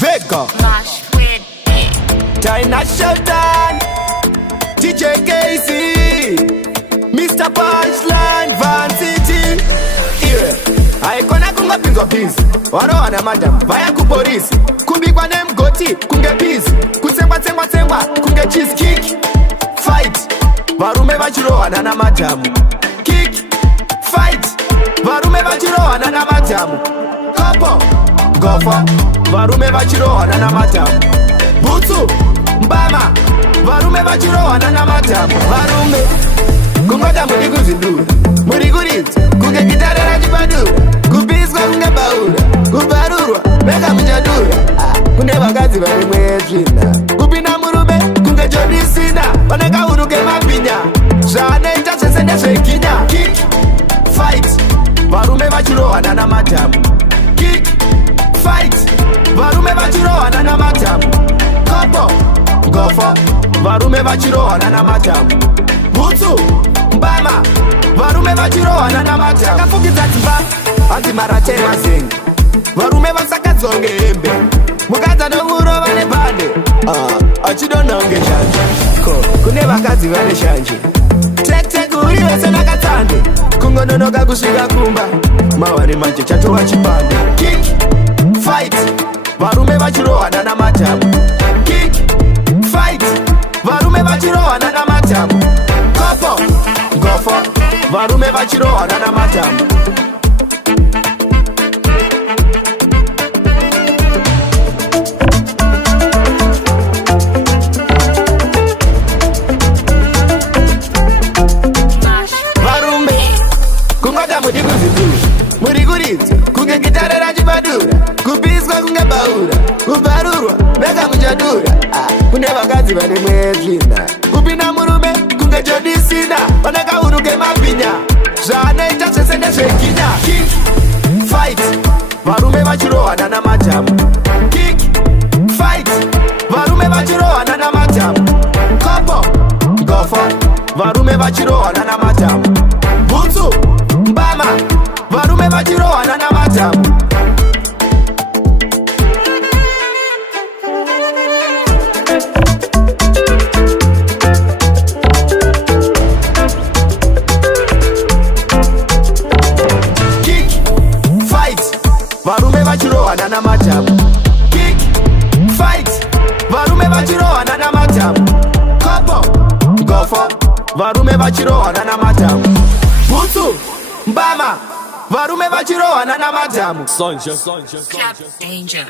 Vega China Showdown DJ Casey Mr. Punchline Van City Haikona kunga pinzwa busy Warowa na madam vaya kupolisi Kubikwa ne mgoti kunge busy Kutsengwa kunge cheese kick Fight Varume vachirohana na madamu Kick Fight Varume vachirohana na madamu Kopo Gofa Varume vachirohana na madamu Butsu Mbama Varume vachirohana na madamu Varume Kungoda muri kuzindura Muri kuridza kunge gitara rachibadura Kubiswa kunge baura Kubarurwa mega mujadura Kune vakadzi vari mwezvina Kupinda murume kunge jodisina Vaneka uruke mapinya Zvanoita zvese ndezvekinya Kick Fight Varume vachirohana na madamu Kick Fight Varume vachirohana na madamu Kopo Gofa Varume vachirohana na madamu Butsu Mbama Varume vachirohana na madamu Kafukidza dzimba Adzimara tema zengi Varume vasakadzonge hembe Mukadza nomurova nepande Achidonha unge shanje Kune vakadzi vane shanje Tek uri vese nakatsande Kungononoka kusvika kumba Mawari manje chatova chipande Kick Fight Varume vachirohana na madamu Kick Fight Varume vachirohana na madamu Kopo Gofa Varume vachirohana na madamu Muri kuridza kunge gitara rachibadura Kubiswa kunge baura Kubarurwa mega mujadura Kune vakadzi vane mwezvina Kupinda murume kunge jodisina Vaneka uruke mapinya Zvanoita zvese ndezvekinya Kick Fight Varume vachirohana na madamu Kick Fight Varume vachirohana na madamu Kopo Gofa Varume vachirohana na madamu Butsu Mbama Varume vachirohana na madamu Kick Fight Varume vachirohana na madamu Kick Fight Varume vachirohana na madamu Kopo Gofa Varume vachirohana na madamu Butsu Mbama Varume vachirohana na madamu Club Danger.